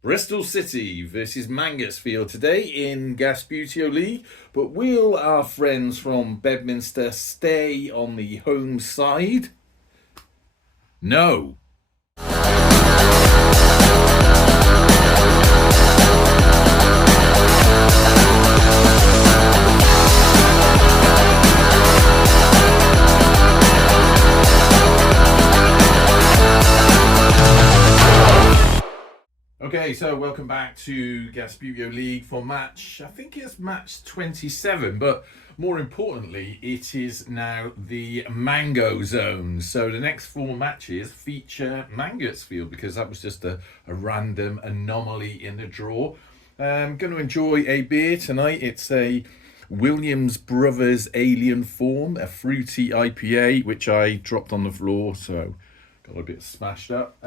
Bristol City versus Mangotsfield today in Gasbbuteo League. But will our friends from Bedminster stay on the home side? No. Okay, so welcome back to Gasbbuteo League for match, I think it's match 27, but more importantly, it is now the Mango Zone. So the next four matches feature Mangotsfield because that was just a random anomaly in the draw. I'm going to enjoy a beer tonight. It's a Williams Brothers Alien Form, a fruity IPA, which I dropped on the floor, so got a bit smashed up.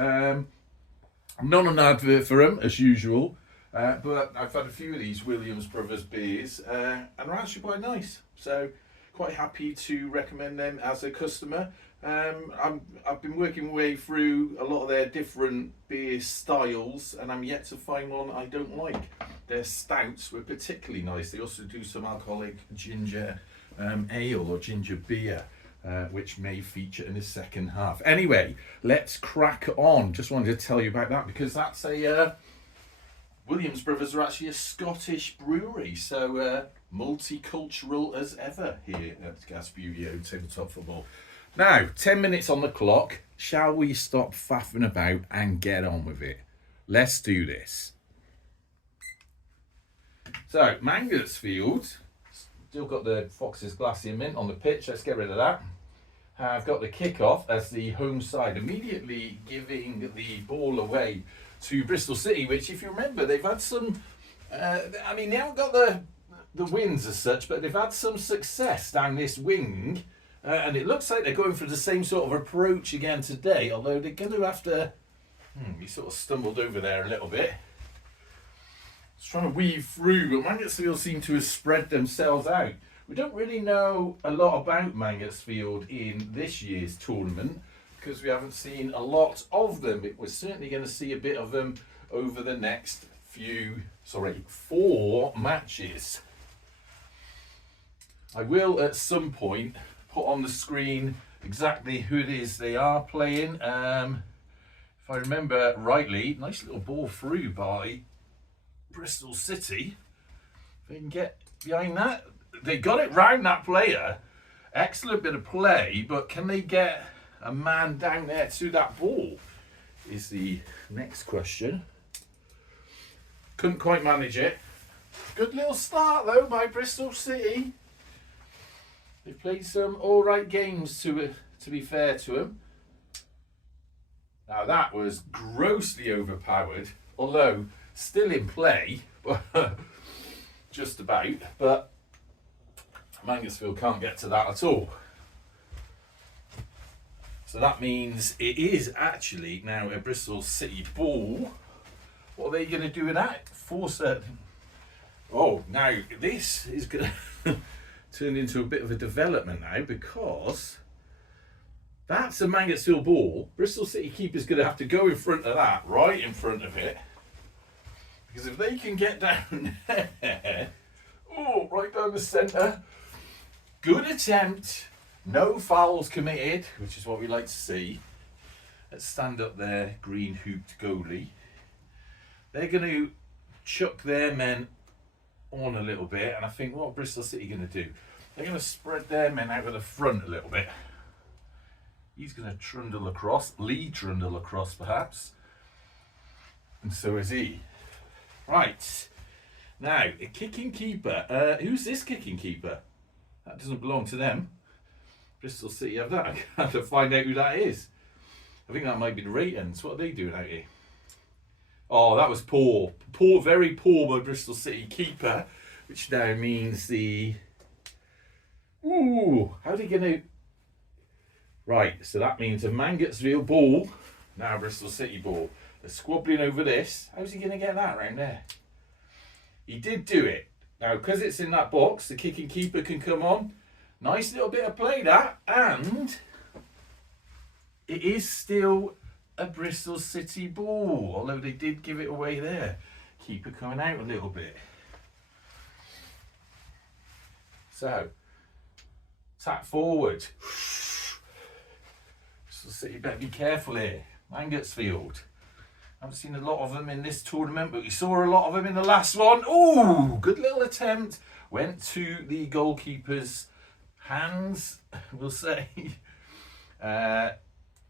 Not an advert for them, as usual, but I've had a few of these Williams Brothers beers, and they're actually quite nice. So, quite happy to recommend them as a customer. I've been working my way through a lot of their different beer styles, and I'm yet to find one I don't like. Their stouts were particularly nice. They also do some alcoholic ginger ale or ginger beer. Which may feature in the second half. Anyway, let's crack on. Just wanted to tell you about that because that's a Williams Brothers are actually a Scottish brewery, so multicultural as ever here at Gasbbuteo Tabletop Football. Now, 10 minutes on the clock. Shall we stop faffing about and get on with it? Let's do this. So, Mangotsfield. Still got the Fox's Glacier Mint on the pitch. Let's get rid of that. I've got the kick-off as the home side, immediately giving the ball away to Bristol City, which, if you remember, they've had some... they haven't got the wins as such, but they've had some success down this wing. And it looks like they're going for the same sort of approach again today, although they're going to have to... he sort of stumbled over there a little bit. Just trying to weave through, but Mangotsfield seem to have spread themselves out. We don't really know a lot about Mangotsfield in this year's tournament because we haven't seen a lot of them. We're certainly going to see a bit of them over the next four matches. I will at some point put on the screen exactly who it is they are playing. If I remember rightly, nice little ball through by Bristol City. If they can get behind that, they got it round that player. Excellent bit of play, but can they get a man down there to that ball? Is the next question. Couldn't quite manage it. Good little start though by Bristol City. They've played some all right games to be fair to them. Now that was grossly overpowered, although still in play, just about, but Mangotsfield can't get to that at all. So that means it is actually now a Bristol City ball. What are they going to do with that? Force it. Oh, now this is going to turn into a bit of a development now because that's a Mangotsfield ball. Bristol City keeper's going to have to go in front of that, right in front of it. Because if they can get down there, right down the centre, good attempt, no fouls committed, which is what we like to see. Let's stand up there, green hooped goalie. They're going to chuck their men on a little bit, and I think what Bristol City going to do? They're going to spread their men out of the front a little bit. He's going to trundle across, lead trundle across perhaps, and so is he. Right, now, a kicking keeper. Who's this kicking keeper? That doesn't belong to them. Bristol City have that. I have to find out who that is. I think that might be the Ratons. What are they doing out here? Oh, that was poor. Poor, very poor by Bristol City keeper, which now means the... how are they going to... Right, so that means a Mangotsfield ball, now Bristol City ball. They're squabbling over this. How's he going to get that round there? He did do it. Now, because it's in that box, the kicking keeper can come on. Nice little bit of play that. And it is still a Bristol City ball, although they did give it away there. Keeper coming out a little bit. So, tap forward. Bristol City better be careful here. Mangotsfield. I haven't seen a lot of them in this tournament, but we saw a lot of them in the last one. Oh, good little attempt. Went to the goalkeeper's hands, we'll say.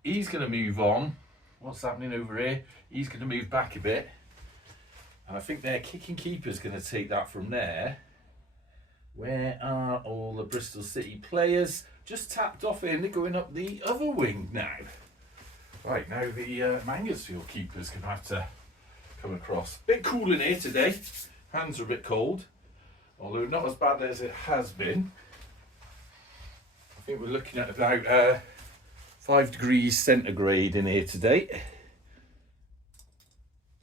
He's going to move on. What's happening over here? He's going to move back a bit. And I think their kicking keeper's going to take that from there. Where are all the Bristol City players? Just tapped off in, they're going up the other wing now. Right, now the Mangotsfield keeper's going to have to come across. Bit cool in here today. Hands are a bit cold. Although not as bad as it has been. I think we're looking at about 5 degrees centigrade in here today.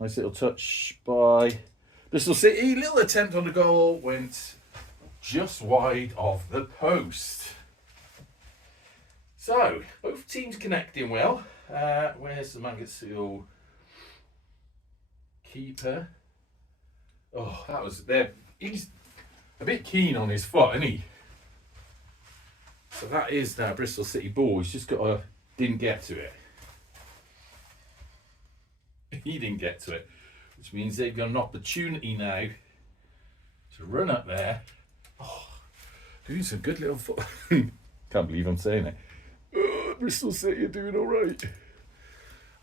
Nice little touch by Bristol City. Little attempt on the goal. Went just wide of the post. So, both teams connecting well. Where's the Mangotsfield keeper? Oh, that was there. He's a bit keen on his foot, isn't he? So that is now Bristol City ball. He's just got to, didn't get to it. He didn't get to it, which means they've got an opportunity now to run up there. Oh, doing some good little foot. Can't believe I'm saying it. Oh, Bristol City are doing all right.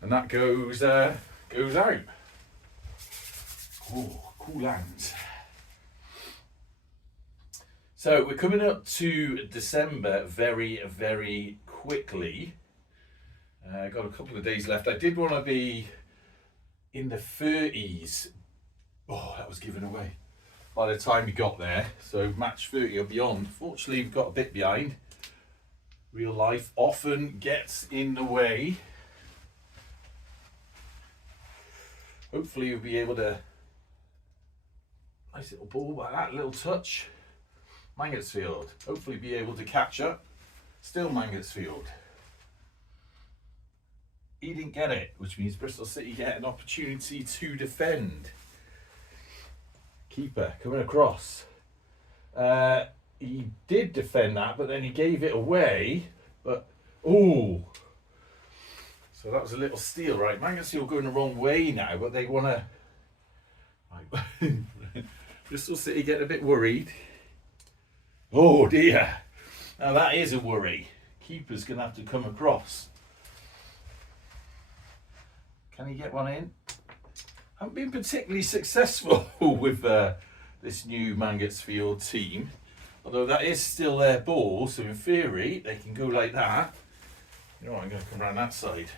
And that goes out. Oh, cool lands. So we're coming up to December very, very quickly. Got a couple of days left. I did want to be in the 30s. Oh, that was given away by the time we got there. So match 30 or beyond. Fortunately, we've got a bit behind. Real life often gets in the way. Hopefully we'll be able to, nice little ball by that little touch. Mangotsfield, hopefully be able to catch up. Still Mangotsfield. He didn't get it, which means Bristol City get an opportunity to defend. Keeper coming across. He did defend that, but then he gave it away. But, oh. So that was a little steal, right? Mangotsfield going the wrong way now, but they want to... Right. Bristol City getting a bit worried. Oh dear. Now that is a worry. Keeper's going to have to come across. Can he get one in? Haven't been particularly successful with this new Mangotsfield team. Although that is still their ball, so in theory they can go like that. You know what, I'm going to come around that side.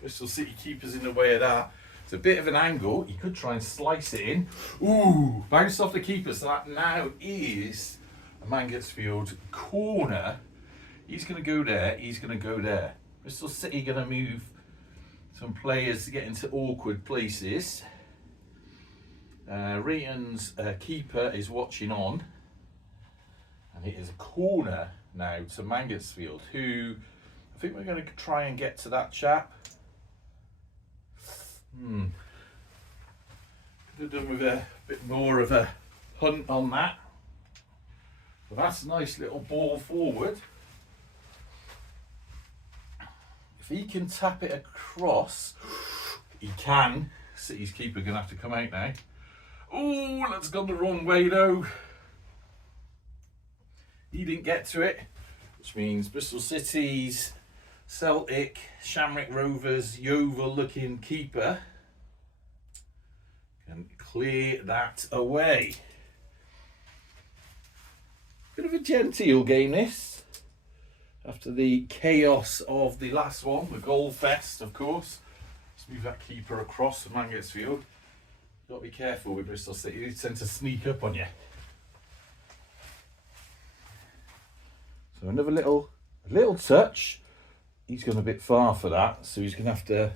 Bristol City keeper's in the way of that. It's a bit of an angle. You could try and slice it in. Ooh, bounced off the keeper. So that now is a Mangotsfield corner. He's going to go there. He's going to go there. Bristol City going to move some players to get into awkward places. Rayton's keeper is watching on. And it is a corner now to Mangotsfield, who I think we're going to try and get to that chap. Could have done with a bit more of a hunt on that. But that's a nice little ball forward. If he can tap it across, he can. City's keeper going to have to come out now. Oh, that's gone the wrong way though. He didn't get to it, which means Bristol City's Celtic, Shamrock Rovers, Yeovil looking keeper can clear that away. Bit of a genteel game this. After the chaos of the last one, the goal fest of course. Let's move that keeper across to Mangotsfield. Got to be careful with Bristol City, they tend to sneak up on you. So another little touch. He's gone a bit far for that, so he's going to have to...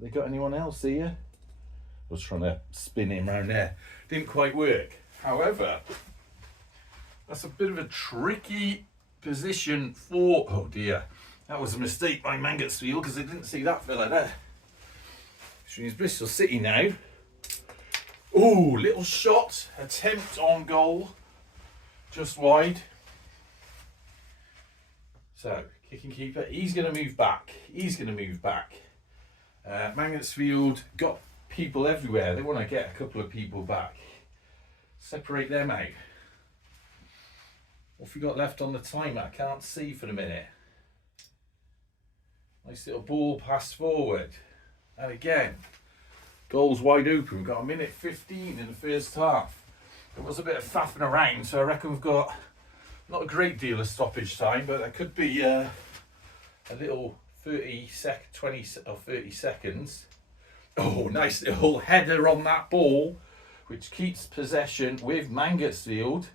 They got anyone else here? I was trying to spin him around there. Didn't quite work. However, that's a bit of a tricky position for... Oh dear. That was a mistake by Mangotsfield because I didn't see that fella there. Which means Bristol City now. Ooh, little shot, attempt on goal, just wide. So, kicking keeper, he's going to move back. Mangotsfield got people everywhere. They want to get a couple of people back. Separate them out. What have we got left on the timer? I can't see for the minute. Nice little ball passed forward. And again, goal's wide open. We've got 1:15 in the first half. There was a bit of faffing around, so I reckon we've got not a great deal of stoppage time, but there could be a little 20 or 30 seconds. Oh, nice little header on that ball, which keeps possession with Mangotsfield.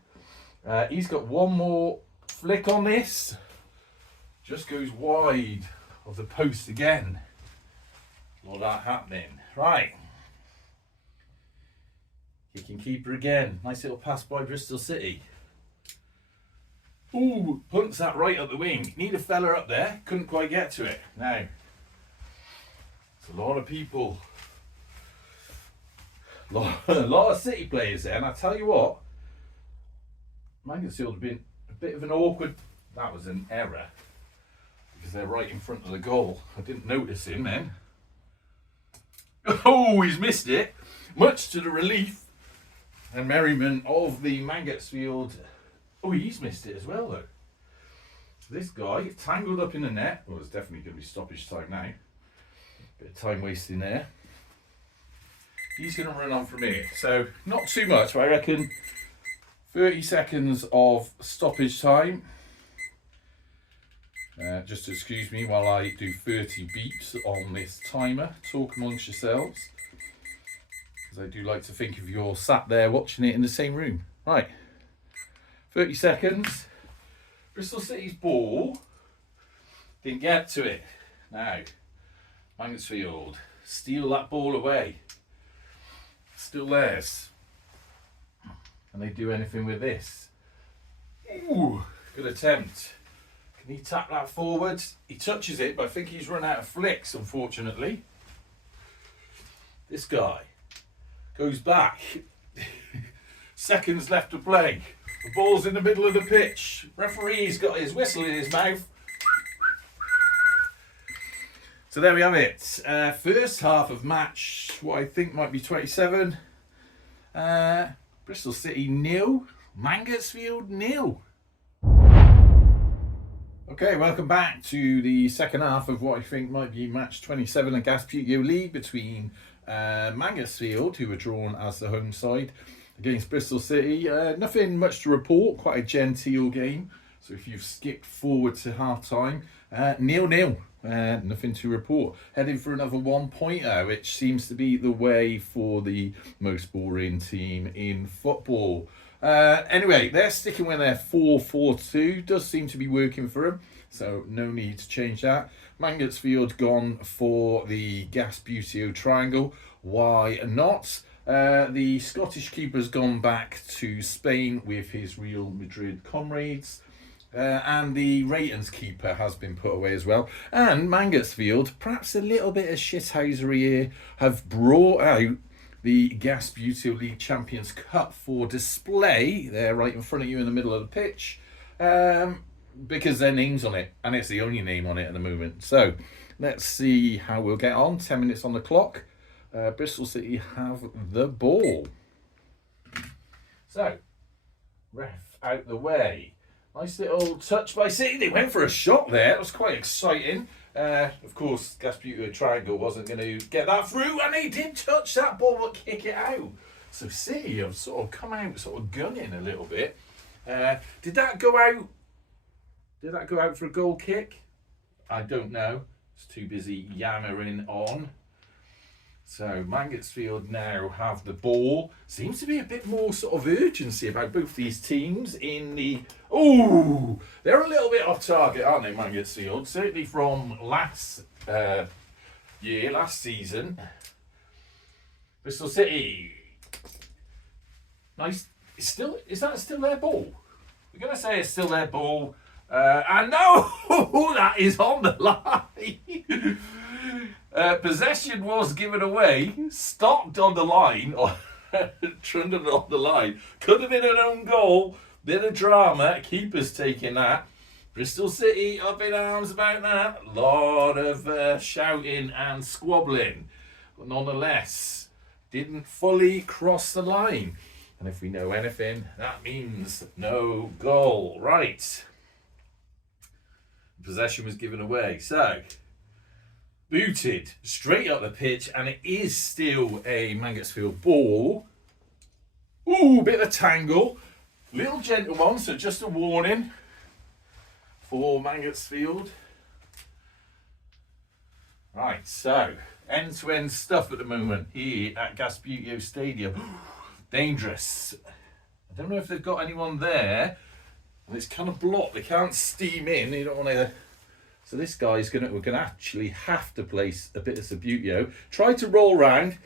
He's got one more flick on this. Just goes wide of the post again. All that happening. Right. Kicking keeper again. Nice little pass by Bristol City. Ooh, punts that right up the wing. Need a fella up there. Couldn't quite get to it. Now, it's a lot of people. A lot of City players there. And I tell you what, Mangotsfield have been a bit of an awkward... That was an error. Because they're right in front of the goal. I didn't notice him then. Oh, he's missed it. Much to the relief and merriment of the Mangotsfield. Oh, he's missed it as well, though. This guy tangled up in the net. Well, it's definitely going to be stoppage time now. Bit of time wasting there. He's going to run on from here. So, not too much, but I reckon 30 seconds of stoppage time. Just excuse me while I do 30 beeps on this timer. Talk amongst yourselves. Because I do like to think if you're sat there watching it in the same room. Right. 30 seconds. Bristol City's ball. Didn't get to it. Now, Mangotsfield steal that ball away. Still theirs. Can they do anything with this? Ooh, good attempt. Can he tap that forward? He touches it, but I think he's run out of flicks, unfortunately. This guy goes back. Seconds left to play. The ball's in the middle of the pitch. Referee's got his whistle in his mouth. So there we have it. First half of match, what I think might be 27. Bristol City 0, Mangotsfield 0. Okay, welcome back to the second half of what I think might be match 27 of Gasbbuteo League between Mangotsfield, who were drawn as the home side, against Bristol City. Nothing much to report, quite a genteel game. So if you've skipped forward to half time, 0-0. Nothing to report. Heading for another 1-pointer, which seems to be the way for the most boring team in football. Anyway, they're sticking with their 4-4-2. Does seem to be working for them, so no need to change that. Mangotsfield gone for the Gasbbuteo triangle. Why not? The Scottish keeper's gone back to Spain with his Real Madrid comrades. And the Ratons keeper has been put away as well. And Mangotsfield, perhaps a little bit of shithousery here, have brought out the Gasbbuteo League Champions Cup for display. They're right in front of you in the middle of the pitch. Because their name's on it. And it's the only name on it at the moment. So, let's see how we'll get on. 10 minutes on the clock. Bristol City have the ball. So, ref out the way. Nice little touch by City. They went for a shot there. It was quite exciting. Of course, Gasbbuteo triangle wasn't going to get that through, and they did touch that ball but kick it out. So City have sort of come out, sort of gunning a little bit. Did that go out? Did that go out for a goal kick? I don't know. It's too busy yammering on. So Mangotsfield now have the ball. Seems to be a bit more sort of urgency about both these teams in the... Oh, they're a little bit off target, aren't they, Mangotsfield? Certainly from last season. Bristol City. Nice. Is that still their ball? We're going to say it's still their ball. And no, that is on the line. Possession was given away, stopped on the line, or trundled on the line. Could have been an own goal. Bit of drama. Keeper's taking that. Bristol City up in arms about that. A lot of shouting and squabbling. But nonetheless, didn't fully cross the line. And if we know anything, that means no goal. Right. Possession was given away. So, booted straight up the pitch, and it is still a Mangotsfield ball. Ooh, bit of a tangle. Little gentle one, so just a warning for Mangotsfield. Right, so end-to-end stuff at the moment here at Gasbbuteo Stadium. Dangerous. I don't know if they've got anyone there. And it's kind of blocked. They can't steam in. You don't want to. So this guy's we're gonna actually have to place a bit of Gasbbuteo. Try to roll round.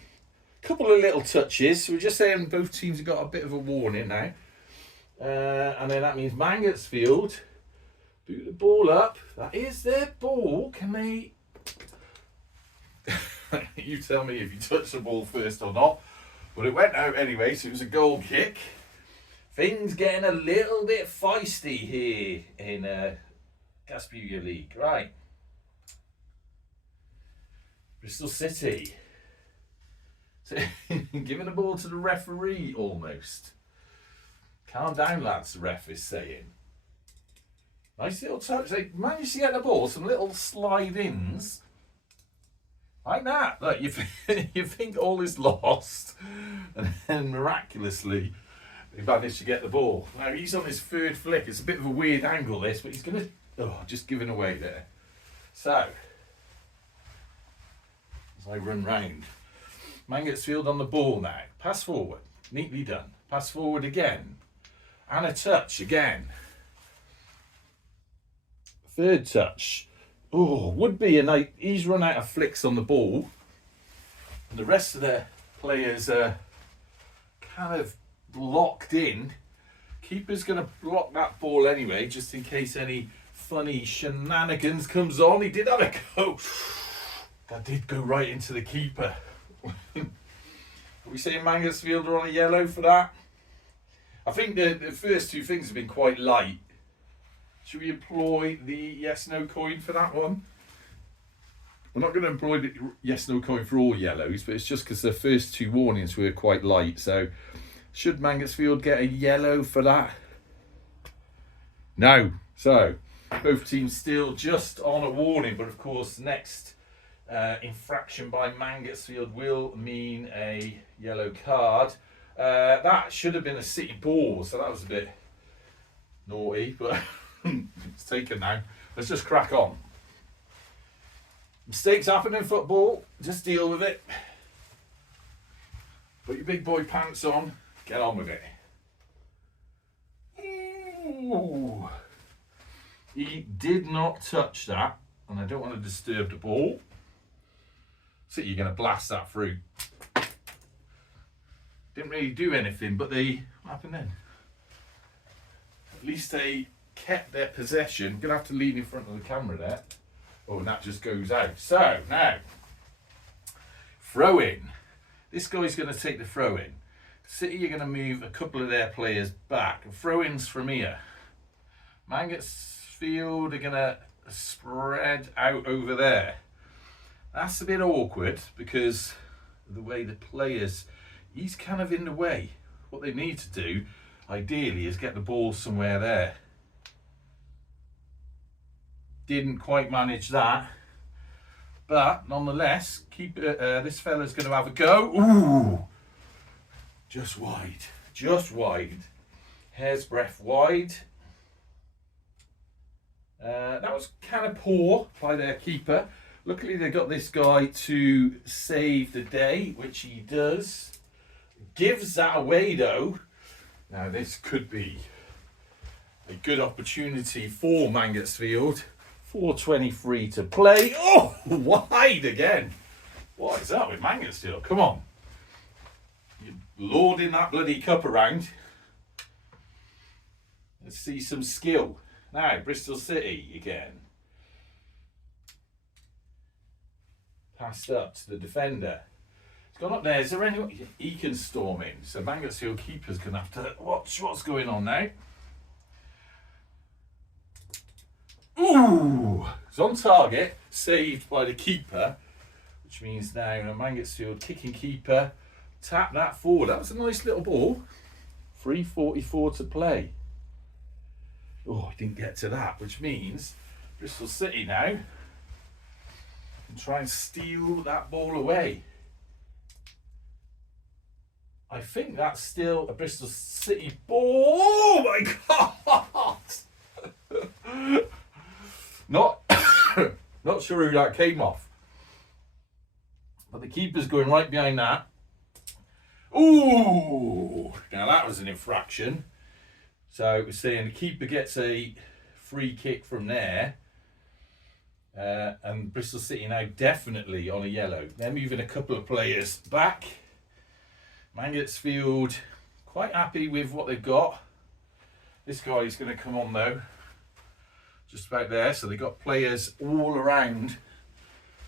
Couple of little touches. We're just saying both teams have got a bit of a warning now. And then that means Mangotsfield boot the ball up. That is their ball. Can they? You tell me if you touch the ball first or not. But it went out anyway, so it was a goal kick. Things getting a little bit feisty here in Gasbbuteo League. Right. Bristol City. Giving the ball to the referee almost. Calm down, lads, the ref is saying. Nice little touch. They managed to get the ball, some little slide-ins. Like that. Look, you think all is lost, and then miraculously he managed to get the ball. Now he's on his third flick. It's a bit of a weird angle, this, but he's going to... just giving away there. So, as I run round, Mangotsfield on the ball now. Pass forward. Neatly done. Pass forward again. And a touch again. Third touch. Oh, would be a nice... He's run out of flicks on the ball. And the rest of the players are kind of locked in. Keeper's going to block that ball anyway, just in case any funny shenanigans comes on. He did have a go. That did go right into the keeper. Are we saying Mangotsfield are on a yellow for that? I think the first two things have been quite light. Should we employ the yes-no coin for that one? We're not going to employ the yes-no coin for all yellows, but it's just because the first two warnings were quite light. So, should Mangotsfield get a yellow for that? No. So, both teams still just on a warning, but of course, next infraction by Mangotsfield will mean a yellow card. That should have been a City ball, so that was a bit naughty, but it's taken now. Let's just crack on. Mistakes happen in football, just deal with it. Put your big boy pants on, get on with it. Ooh. He did not touch that, and I don't want to disturb the ball. So you're going to blast that through. Didn't really do anything, but what happened then? At least they kept their possession. Going to have to lean in front of the camera there. Oh, and that just goes out. So, now, throw in. This guy's going to take the throw in. City are going to move a couple of their players back. Throw-ins from here. Mangotsfield are going to spread out over there. That's a bit awkward because of the way the players... He's kind of in the way. What they need to do, ideally, is get the ball somewhere there. Didn't quite manage that. But, nonetheless, this fella's going to have a go. Ooh! Just wide. Just wide. Hair's breadth wide. That was kind of poor by their keeper. Luckily, they got this guy to save the day, which he does. Gives that away, though. Now, this could be a good opportunity for Mangotsfield. 4:23 to play. Oh, wide again. What is that with Mangotsfield? Come on. You're lording that bloody cup around. Let's see some skill. Now, Bristol City again. Passed up to the defender. It's gone up there. Is there anyone? He can storm in. So Mangotsfield keeper's going to have to watch what's going on now. Ooh! It's on target. Saved by the keeper. Which means now a Mangotsfield kicking keeper. Tap that forward. That was a nice little ball. 3:44 to play. Oh, he didn't get to that. Which means Bristol City now and try and steal that ball away. I think that's still a Bristol City ball. Oh my God! Not sure who that came off. But the keeper's going right behind that. Ooh! Now that was an infraction. So we're saying the keeper gets a free kick from there. And Bristol City now definitely on a yellow. They're moving a couple of players back. Mangotsfield quite happy with what they've got. This guy is going to come on though. Just about there. So they've got players all around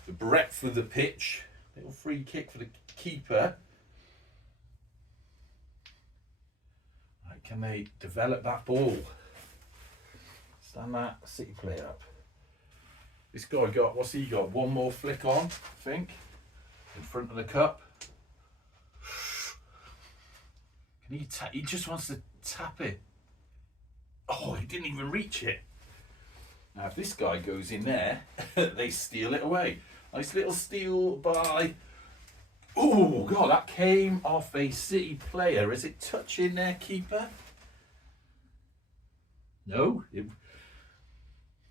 the breadth of the pitch. Little free kick for the keeper. Right, can they develop that ball? Stand that City player up. This guy got, what's he got? One more flick on, I think, in front of the cup. Can he tap? He just wants to tap it. Oh, he didn't even reach it. Now, if this guy goes in there, they steal it away. Nice little steal by. Oh, God, that came off a City player. Is it touching their keeper? No.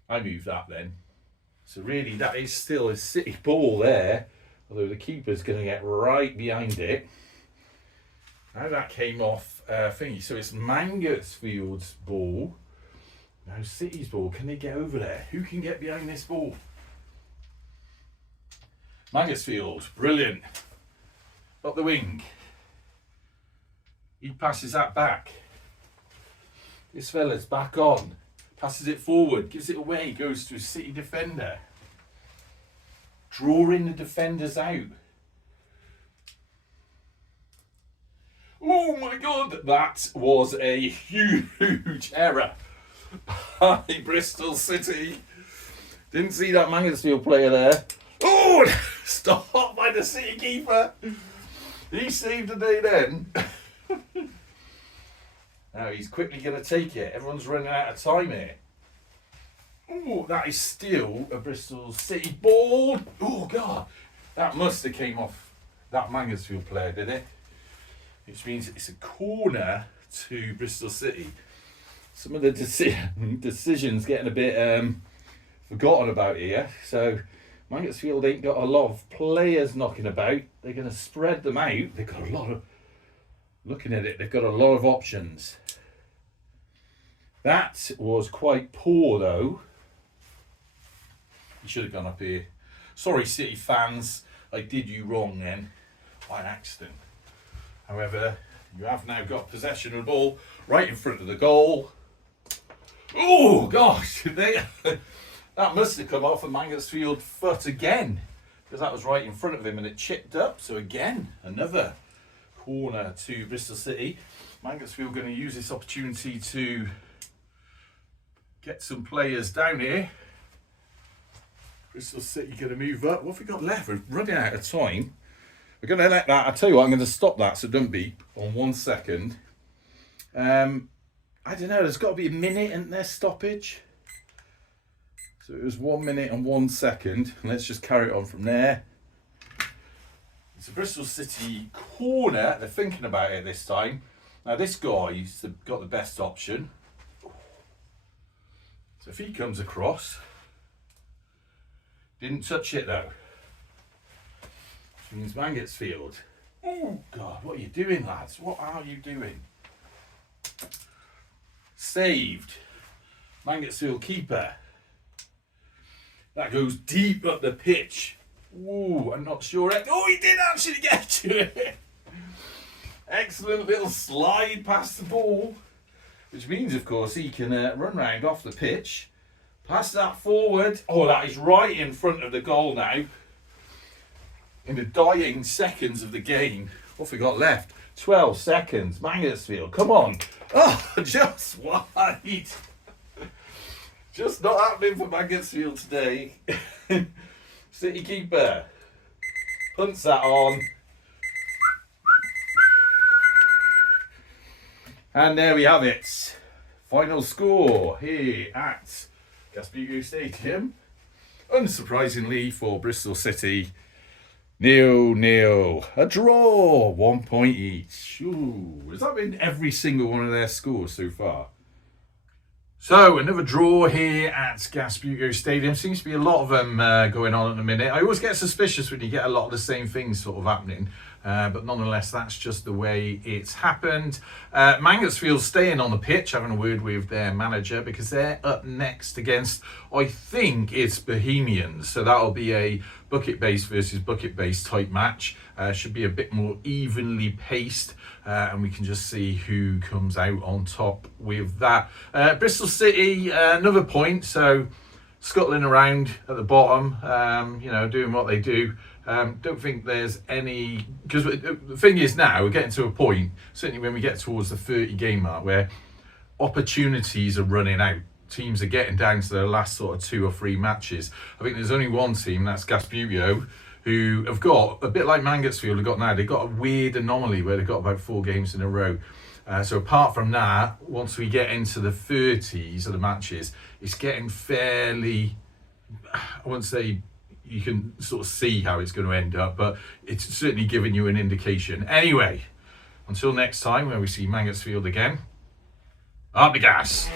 I moved that then. So really, that is still a City ball there, although the keeper's going to get right behind it. Now that came off thingy, so it's Mangotsfield's ball. Now City's ball. Can they get over there? Who can get behind this ball? Mangotsfield, brilliant. Up the wing. He passes that back. This fella's back on. Passes it forward, gives it away, goes to a City defender. Drawing the defenders out. Oh my God, that was a huge error by Bristol City. Didn't see that Mangotsfield player there. Oh, stopped by the City keeper. He saved the day then. Now he's quickly going to take it. Everyone's running out of time here. Oh, that is still a Bristol City ball. Oh, God. That must have came off that Mangotsfield player, did it? Which means it's a corner to Bristol City. Some of the decisions getting a bit forgotten about here. So Mangotsfield ain't got a lot of players knocking about. They're going to spread them out. They've got a lot of... Looking at it, they've got a lot of options. That was quite poor, though. You should have gone up here. Sorry, City fans. I did you wrong then. By accident. However, you have now got possession of the ball right in front of the goal. Oh, gosh. That must have come off a Mangotsfield foot again. Because that was right in front of him and it chipped up. So again, another corner to Bristol City. Mangotsfield going to use this opportunity to get some players down here. Bristol City going to move up. What have we got left? We're running out of time. We're going to let that. I'll tell you what, I'm going to stop that, so don't beep on 1 second. I don't know, there's got to be a minute in their stoppage. So it was 1 minute and 1 second. Let's just carry it on from there. It's a Bristol City corner. They're thinking about it this time. Now this guy's got the best option. So if he comes across, didn't touch it though. Which means Mangotsfield. Oh God, what are you doing, lads? What are you doing? Saved. Mangotsfield keeper. That goes deep up the pitch. Ooh, I'm not sure. Oh, he did actually get to it. Excellent little slide past the ball. which means, of course, he can run round off the pitch, pass that forward. Oh, that is right in front of the goal now. In the dying seconds of the game. What have we got left? 12 seconds. Mangotsfield, come on. Oh, just wide. Just not happening for Mangotsfield today. City keeper punts that on. And there we have it. Final score here at Gasbbuteo Stadium. Unsurprisingly for Bristol City, 0-0. A draw, 1 point each. Ooh, has that been every single one of their scores so far? So, another draw here at Gasbbuteo Stadium. Seems to be a lot of them going on at the minute. I always get suspicious when you get a lot of the same things sort of happening. But nonetheless, that's just the way it's happened. Mangotsfield staying on the pitch, having a word with their manager, because they're up next against, I think it's Bohemians. So that'll be a bucket-based versus bucket-based type match. Should be a bit more evenly paced. And we can just see who comes out on top with that. Bristol City, another point. So scuttling around at the bottom, doing what they do. Don't think there's any, because the thing is now we're getting to a point, certainly when we get towards the 30 game mark, where opportunities are running out. Teams are getting down to their last sort of 2 or 3 matches. I think there's only one team, that's Gasbbuteo, who have got, a bit like Mangotsfield have got now, they've got a weird anomaly where they've got about 4 games in a row. So apart from that, once we get into the 30s of the matches, it's getting fairly, I wouldn't say you can sort of see how it's going to end up, but it's certainly giving you an indication. Anyway, until next time when we see Mangotsfield again, up the gas.